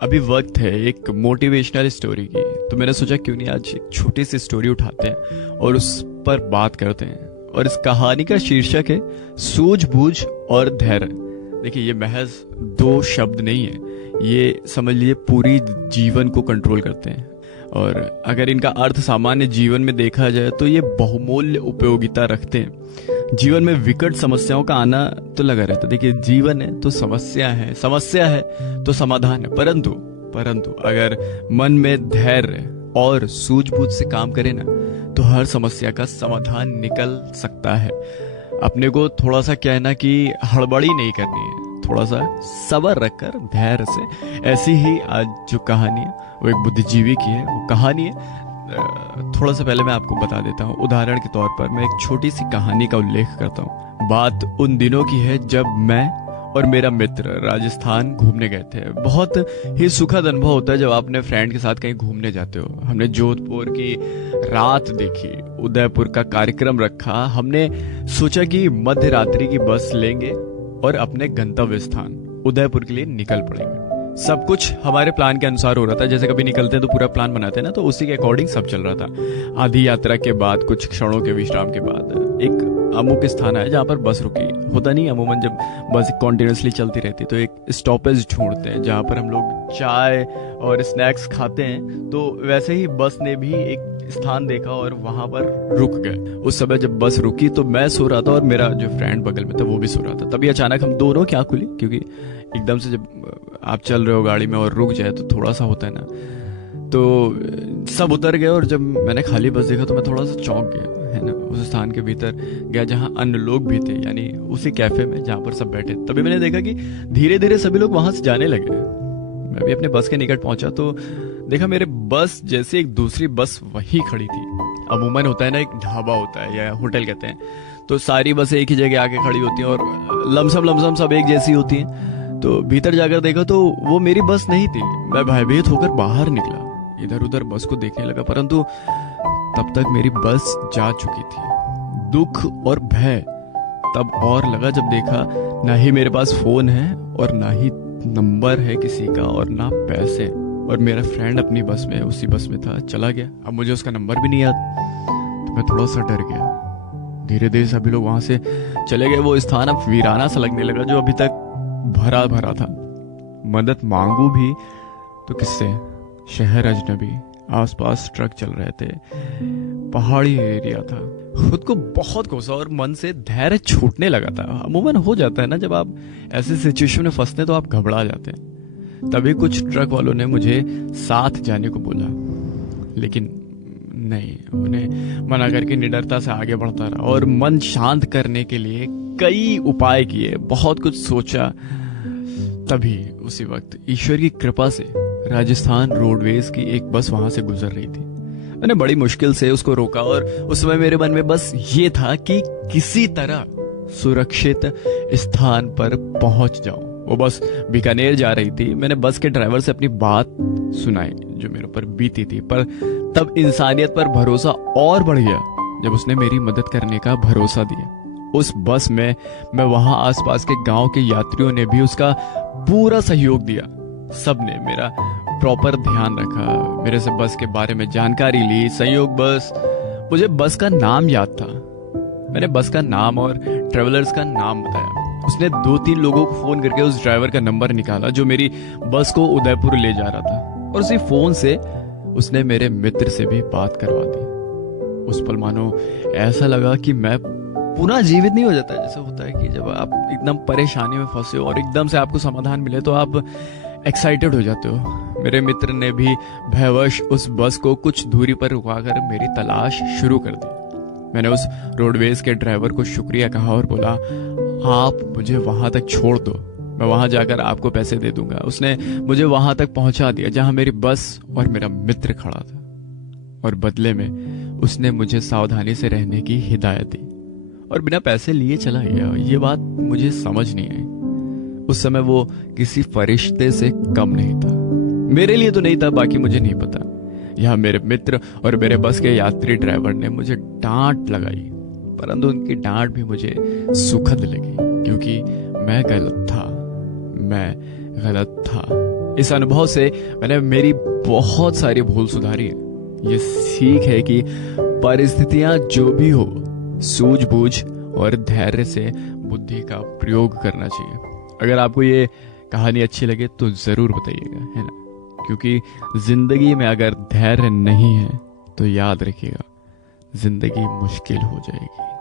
अभी वक्त है एक मोटिवेशनल स्टोरी की। तो मैंने सोचा क्यों नहीं आज एक छोटी सी स्टोरी उठाते हैं और उस पर बात करते हैं। और इस कहानी का शीर्षक है सूझबूझ और धैर्य। देखिए, ये महज दो शब्द नहीं है, ये समझ लीजिए पूरी जीवन को कंट्रोल करते हैं। और अगर इनका अर्थ सामान्य जीवन में देखा जाए तो ये बहुमूल्य उपयोगिता रखते हैं। जीवन में विकट समस्याओं का आना तो लगा रहता है। देखिए, जीवन है तो समस्या है तो समाधान है। परंतु अगर मन में धैर्य और सूझबूझ से काम करे ना, तो हर समस्या का समाधान निकल सकता है। अपने को थोड़ा सा क्या है ना कि हड़बड़ी नहीं करनी है, थोड़ा सा सब्र रखकर धैर्य से। ऐसी ही आज जो कहानी है वो एक बुद्धिजीवी की है। वो कहानी है, थोड़ा सा पहले मैं आपको बता देता हूँ। उदाहरण के तौर पर मैं एक छोटी सी कहानी का उल्लेख करता हूँ। बात उन दिनों की है जब मैं और मेरा मित्र राजस्थान घूमने गए थे। बहुत ही सुखद अनुभव होता है जब आप अपने फ्रेंड के साथ कहीं घूमने जाते हो। हमने जोधपुर की रात देखी, उदयपुर का कार्यक्रम रखा। हमने सोचा कि मध्य रात्रि की बस लेंगे और अपने गंतव्य स्थान उदयपुर के लिए निकल पड़ेंगे। सब कुछ हमारे प्लान के अनुसार हो रहा था। जैसे कभी निकलते हैं तो पूरा प्लान बनाते हैं ना, तो उसी के अकॉर्डिंग सब चल रहा था। आधी यात्रा के बाद, कुछ क्षणों के विश्राम के बाद एक अमुक स्थान है जहाँ पर बस रुकी। होता नहीं, अमूमन जब बस कंटिन्यूअसली चलती रहती तो एक स्टॉपेज ढूंढते हैं जहाँ पर हम लोग चाय और स्नैक्स खाते हैं। तो वैसे ही बस ने भी एक स्थान देखा और वहां पर रुक गए। उस समय जब बस रुकी तो मैं सो रहा था और मेरा जो फ्रेंड बगल में था वो भी सो रहा था। तभी अचानक हम दोनों की आंख खुली, क्योंकि एकदम से जब आप चल रहे हो गाड़ी में और रुक जाए तो थोड़ा सा होता है ना। तो सब उतर गए और जब मैंने खाली बस देखा तो मैं थोड़ा सा चौंक गया, है ना। उस स्थान के भीतर गया जहाँ अन्य लोग भी थे, यानी उसी कैफे में जहाँ पर सब बैठे। तभी मैंने देखा कि धीरे धीरे सभी लोग वहां से जाने लगे। मैं भी अपने बस के निकट पहुंचा तो देखा मेरे बस जैसे एक दूसरी बस वहीं खड़ी थी। अमूमन होता है ना, एक ढाबा होता है या होटल कहते हैं, तो सारी बसें एक ही जगह आके खड़ी होती हैं और लमसम सब एक जैसी होती हैं। तो भीतर जाकर देखा तो वो मेरी बस नहीं थी। मैं भयभीत होकर बाहर निकला, इधर उधर बस को देखने लगा, परंतु तब तक मेरी बस जा चुकी थी। दुख और भय तब और लगा जब देखा ना ही मेरे पास फोन है और ना ही नंबर है किसी का और ना पैसे। और मेरा फ्रेंड अपनी बस में, उसी बस में था, चला गया। अब मुझे उसका नंबर भी नहीं याद, तो मैं थोड़ा सा डर गया। धीरे धीरे सभी लोग वहां से चले गए। वो स्थान अब वीराना सा लगने लगा जो अभी तक भरा भरा था। मदद मांगू भी तो किससे? शहर अजनबी, आसपास ट्रक चल रहे थे, पहाड़ी एरिया था। खुद को बहुत कोसा और मन से धैर्य छूटने लगा था। अमूमन हो जाता है ना, जब आप ऐसे सिचुएशन में फंसते हैं तो आप घबरा जाते हैं। तभी कुछ ट्रक वालों ने मुझे साथ जाने को बोला, लेकिन नहीं, उन्हें मना करके निडरता से आगे बढ़ता रहा और मन शांत करने के लिए कई उपाय किए, बहुत कुछ सोचा। तभी उसी वक्त ईश्वर की कृपा से राजस्थान रोडवेज की एक बस वहां से गुजर रही थी। मैंने बड़ी मुश्किल से उसको रोका और उस समय मेरे मन में बस ये था कि किसी तरह सुरक्षित स्थान पर पहुंच जाऊं। वो बस बीकानेर जा रही थी। मैंने बस के ड्राइवर से अपनी बात सुनाई जो मेरे ऊपर बीती थी, पर तब इंसानियत पर भरोसा और बढ़ गया जब उसने मेरी मदद करने का भरोसा दिया। उस बस में मैं वहां आसपास के गांव के यात्रियों ने भी उसका पूरा सहयोग दिया। सबने मेरा प्रॉपर ध्यान रखा, मेरे से बस के बारे में जानकारी ली। संयोग बस, मुझे बस का नाम याद था। मैंने बस का नाम और ट्रेवलर्स का नाम बताया। उसने 2-3 लोगों को फोन करके उस ड्राइवर का नंबर निकाला जो मेरी बस को उदयपुर ले जा रहा था, और उसी फोन से उसने मेरे मित्र से भी बात करवा दी। उस पल मानो ऐसा लगा कि मैं पुनः जीवित नहीं हो जाता। जैसे होता है कि जब आप एकदम परेशानी में फंसे हो और एकदम से आपको समाधान मिले तो आप एक्साइटेड हो जाते हो। मेरे मित्र ने भी भयवश उस बस को कुछ दूरी पर रुकाकर मेरी तलाश शुरू कर दी। मैंने उस रोडवेज के ड्राइवर को शुक्रिया कहा और बोला, आप मुझे वहां तक छोड़ दो, मैं वहां जाकर आपको पैसे दे दूंगा। उसने मुझे वहां तक पहुंचा दिया जहां मेरी बस और मेरा मित्र खड़ा था, और बदले में उसने मुझे सावधानी से रहने की हिदायत दी और बिना पैसे लिए चला गया। ये बात मुझे समझ नहीं आई। उस समय वो किसी फरिश्ते से कम नहीं था। मेरे लिए तो नहीं था, बाकी मुझे नहीं पता। यहाँ मेरे मित्र और मेरे बस के यात्री ड्राइवर ने मुझे डांट लगाई, परंतु उनकी डांट भी मुझे सुखद लगी, क्योंकि मैं गलत था। इस अनुभव से मैंने मेरी बहुत सारी भूल सुधारी है। ये सीख है कि परिस्थितियां जो भी हो, सूझबूझ और धैर्य से बुद्धि का प्रयोग करना चाहिए। अगर आपको ये कहानी अच्छी लगे तो जरूर बताइएगा, है ना? क्योंकि जिंदगी में अगर धैर्य नहीं है तो याद रखिएगा, जिंदगी मुश्किल हो जाएगी।